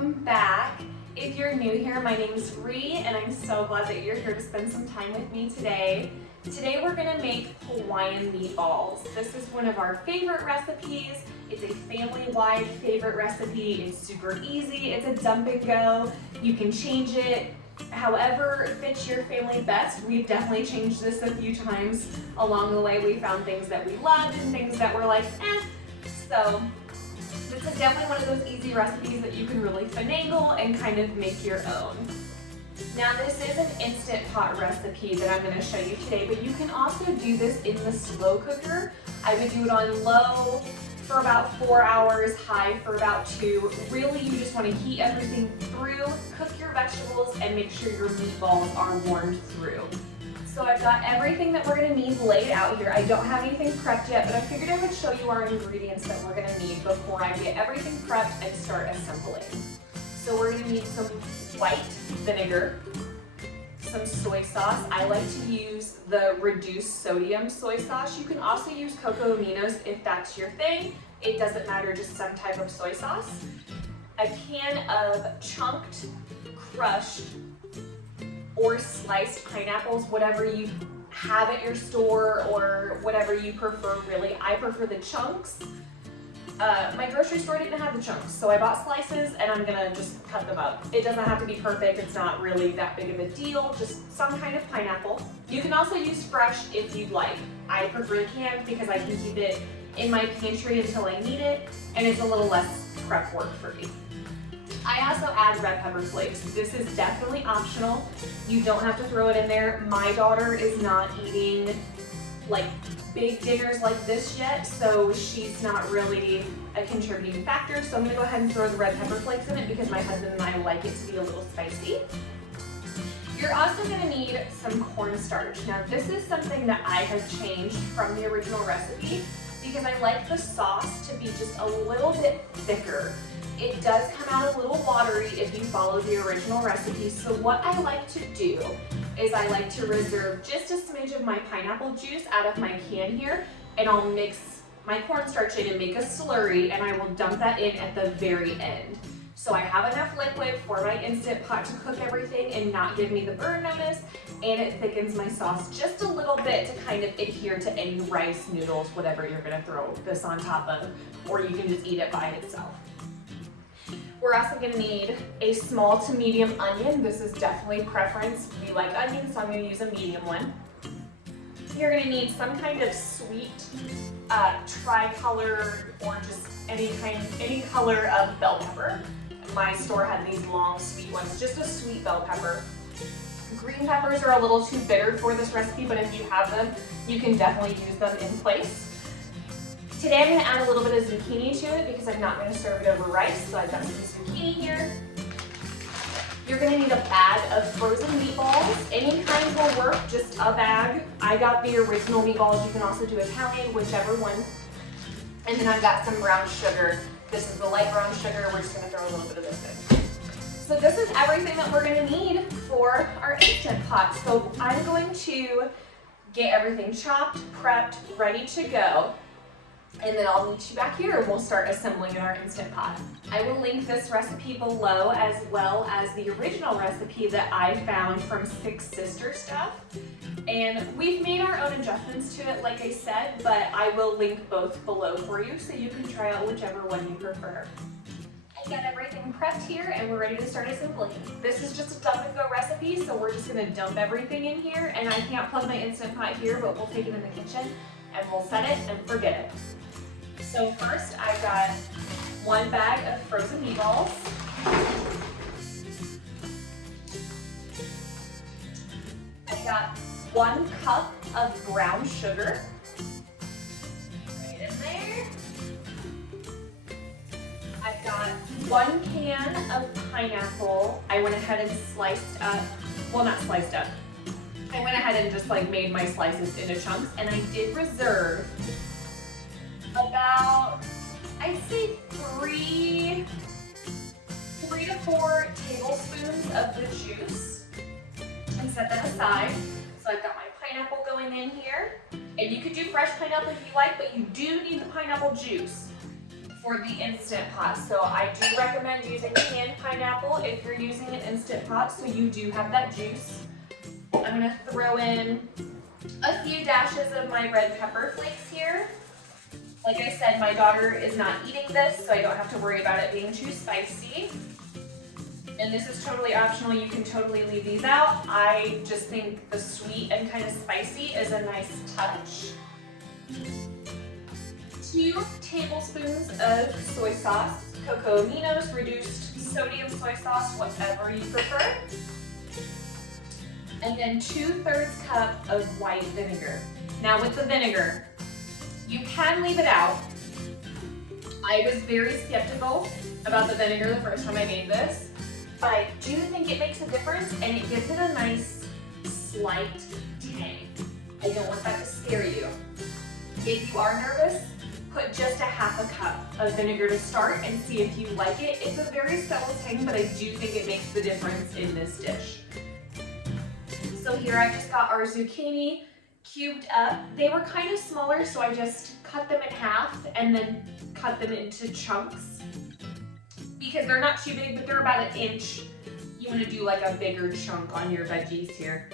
welcome back. If you're new here, my name is Ree, and I'm so glad that you're here to spend some time with me today. Today we're gonna make Hawaiian meatballs. This is one of our favorite recipes. It's a family-wide favorite recipe. It's super easy, it's a dump and go. You can change it however fits your family best. We've definitely changed this a few times along the way. We found things that we loved and things that were like, eh. So this is definitely one of those easy recipes that you can really finagle and kind of make your own. Now this is an Instant Pot recipe that I'm going to show you today, but you can also do this in the slow cooker. I would do it on low for about 4 hours, high for about 2. Really, you just want to heat everything through, cook your vegetables, and make sure your meatballs are warmed through. So I've got everything that we're going to need laid out here. I don't have anything prepped yet, but I figured I would show you our ingredients that we're going to need before I get everything prepped and start assembling. So we're going to need some white vinegar, some soy sauce. I like to use the reduced sodium soy sauce. You can also use cocoa aminos if that's your thing. It doesn't matter, just some type of soy sauce. A can of chunked, crushed, or sliced pineapples, whatever you have at your store or whatever you prefer really. I prefer the chunks. My grocery store didn't have the chunks, so I bought slices and I'm gonna just cut them up. It doesn't have to be perfect, it's not really that big of a deal, just some kind of pineapple. You can also use fresh if you'd like. I prefer canned because I can keep it in my pantry until I need it, and it's a little less prep work for me. I also add red pepper flakes. This is definitely optional. You don't have to throw it in there. My daughter is not eating like big dinners like this yet, so she's not really a contributing factor. So I'm gonna go ahead and throw the red pepper flakes in it because my husband and I like it to be a little spicy. You're also gonna need some cornstarch. Now this is something that I have changed from the original recipe because I like the sauce to be just a little bit thicker. It does come out a little watery if you follow the original recipe. So what I like to do is I like to reserve just a smidge of my pineapple juice out of my can here, and I'll mix my cornstarch in and make a slurry, and I will dump that in at the very end. So I have enough liquid for my Instant Pot to cook everything and not give me the burn notice, and it thickens my sauce just a little bit to kind of adhere to any rice, noodles, whatever you're gonna throw this on top of, or you can just eat it by itself. We're also going to need a small to medium onion. This is definitely preference. We like onions, so I'm going to use a medium one. You're going to need some kind of sweet tricolor or just any color of bell pepper. My store had these long sweet ones, just a sweet bell pepper. Green peppers are a little too bitter for this recipe, but if you have them, you can definitely use them in place. Today I'm going to add a little bit of zucchini to it because I'm not going to serve it over rice, so I've got some zucchini here. You're going to need a bag of frozen meatballs. Any kind will work, just a bag. I got the original meatballs. You can also do Italian, whichever one. And then I've got some brown sugar. This is the light brown sugar. We're just going to throw a little bit of this in. So this is everything that we're going to need for our Instant Pot. So I'm going to get everything chopped, prepped, ready to go. And then I'll meet you back here and we'll start assembling in our Instant Pot. I will link this recipe below as well as the original recipe that I found from Six Sister Stuff. And we've made our own adjustments to it, like I said, but I will link both below for you so you can try out whichever one you prefer. I got everything prepped here and we're ready to start assembling. This is just a dump and go recipe, so we're just gonna dump everything in here, and I can't plug my Instant Pot here, but we'll take it in the kitchen and we'll set it and forget it. So first, I've got 1 bag of frozen meatballs. I've got 1 cup of brown sugar. Right in there. I've got 1 can of pineapple. I went ahead and sliced up, well, not sliced up. I went ahead and just like made my slices into chunks, and I did reserve about, I'd say 3 to 4 tablespoons of the juice, and set that aside. So I've got my pineapple going in here, and you could do fresh pineapple if you like, but you do need the pineapple juice for the Instant Pot. So I do recommend using canned pineapple if you're using an Instant Pot, so you do have that juice. I'm gonna throw in a few dashes of my red pepper flakes here. Like I said, my daughter is not eating this, so I don't have to worry about it being too spicy. And this is totally optional, you can totally leave these out. I just think the sweet and kind of spicy is a nice touch. 2 tablespoons of soy sauce, cocoa aminos, reduced sodium soy sauce, whatever you prefer. And then 2/3 cup of white vinegar. Now with the vinegar, you can leave it out. I was very skeptical about the vinegar the first time I made this, but I do think it makes a difference and it gives it a nice slight tang. I don't want that to scare you. If you are nervous, put just a half a cup of vinegar to start and see if you like it. It's a very subtle tang, but I do think it makes the difference in this dish. So here I just got our zucchini cubed up. They were kind of smaller, so I just cut them in half and then cut them into chunks. Because they're not too big, but they're about 1 inch. You want to do like a bigger chunk on your veggies here.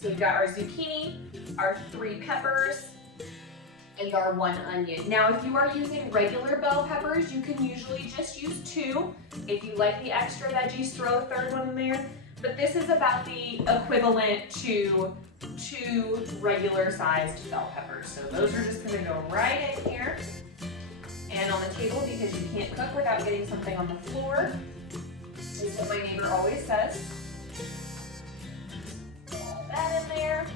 So we've got our zucchini, our 3 peppers, and our 1 onion. Now, if you are using regular bell peppers, you can usually just use 2. If you like the extra veggies, throw a 3rd one in there. But this is about the equivalent to 2 regular sized bell peppers. So those are just gonna go right in here and on the table because you can't cook without getting something on the floor. That's what my neighbor always says. Put all that in there.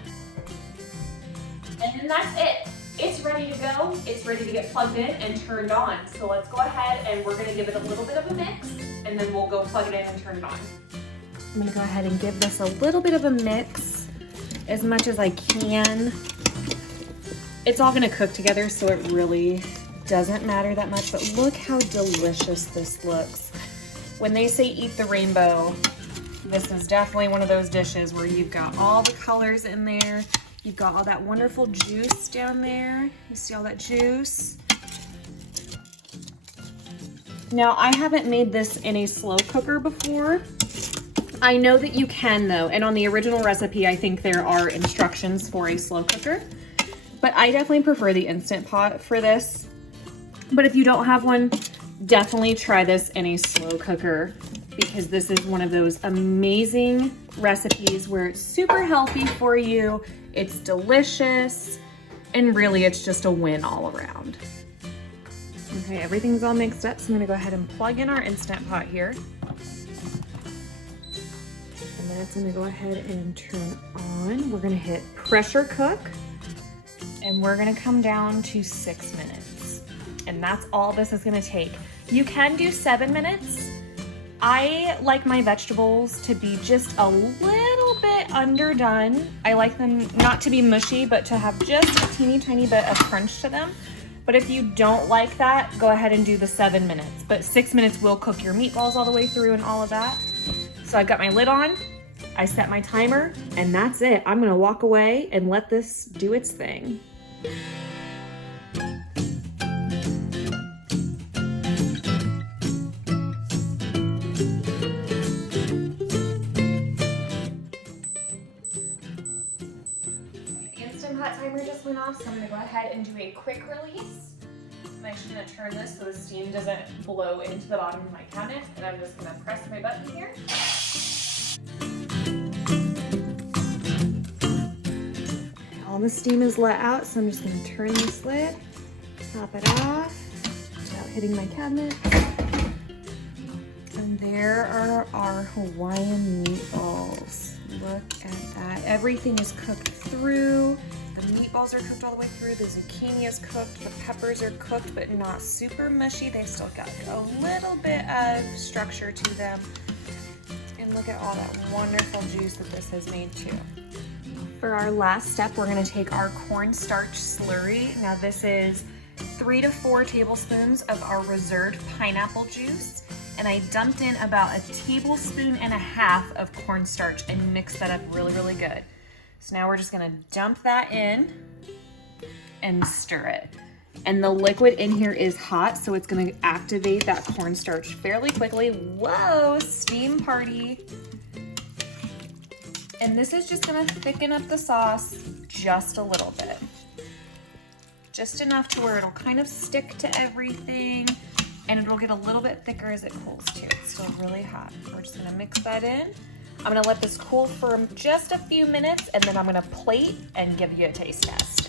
And then that's it. It's ready to go. It's ready to get plugged in and turned on. So let's go ahead and we're gonna give it a little bit of a mix and then we'll go plug it in and turn it on. I'm gonna go ahead and give this a little bit of a mix as much as I can. It's all gonna cook together, so it really doesn't matter that much, but look how delicious this looks. When they say eat the rainbow, this is definitely one of those dishes where you've got all the colors in there. You've got all that wonderful juice down there. You see all that juice? Now, I haven't made this in a slow cooker before. I know that you can though, and on the original recipe, I think there are instructions for a slow cooker, but I definitely prefer the Instant Pot for this. But if you don't have one, definitely try this in a slow cooker because this is one of those amazing recipes where it's super healthy for you, it's delicious, and really it's just a win all around. Okay, everything's all mixed up, so I'm gonna go ahead and plug in our Instant Pot here. And then it's gonna go ahead and turn on. We're gonna hit pressure cook, and we're gonna come down to 6 minutes. And that's all this is gonna take. You can do 7 minutes. I like my vegetables to be just a little bit underdone. I like them not to be mushy, but to have just a teeny tiny bit of crunch to them. But if you don't like that, go ahead and do the 7 minutes. But 6 minutes will cook your meatballs all the way through and all of that. So I've got my lid on, I set my timer, and that's it. I'm gonna walk away and let this do its thing. Timer just went off, so I'm gonna go ahead and do a quick release. I'm actually gonna turn this so the steam doesn't blow into the bottom of my cabinet, and I'm just gonna press my button here. All the steam is let out, so I'm just gonna turn this lid, pop it off without hitting my cabinet. And there are our Hawaiian meatballs. Look at that. Everything is cooked through. The meatballs are cooked all the way through. The zucchini is cooked. The peppers are cooked, but not super mushy. They've still got a little bit of structure to them. And look at all that wonderful juice that this has made too. For our last step, we're gonna take our cornstarch slurry. Now this is 3 to 4 tablespoons of our reserved pineapple juice. And I dumped in about 1.5 tablespoons of cornstarch and mixed that up really, really good. So now we're just gonna dump that in and stir it. And the liquid in here is hot, so it's gonna activate that cornstarch fairly quickly. Whoa, steam party. And this is just gonna thicken up the sauce just a little bit. Just enough to where it'll kind of stick to everything, and it'll get a little bit thicker as it cools too. It's still really hot. We're just gonna mix that in. I'm gonna let this cool for just a few minutes, and then I'm gonna plate and give you a taste test.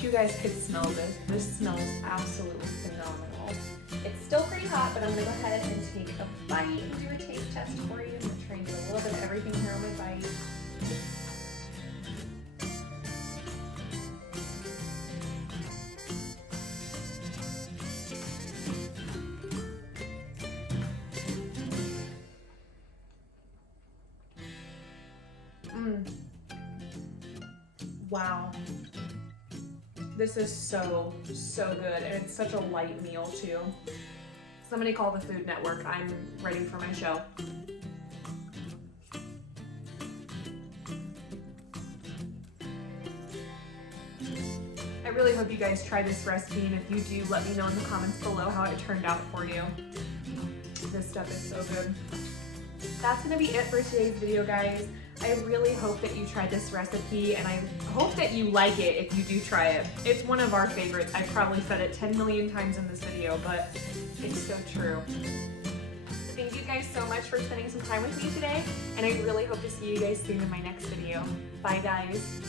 You guys could smell this. This smells absolutely phenomenal. It's still pretty hot, but I'm gonna go ahead and take a bite and do a taste test for you. I'm gonna try and do a little bit of everything here on my bite. Wow. This is so good, and it's such a light meal too. Somebody call the Food Network. I'm ready for my show. I really hope you guys try this recipe, and if you do, let me know in the comments below how it turned out for you. This stuff is so good. That's gonna be it for today's video, guys. I really hope that you tried this recipe, and I hope that you like it if you do try it. It's one of our favorites. I probably said it 10 million times in this video, but it's so true. Thank you guys so much for spending some time with me today, and I really hope to see you guys soon in my next video. Bye, guys.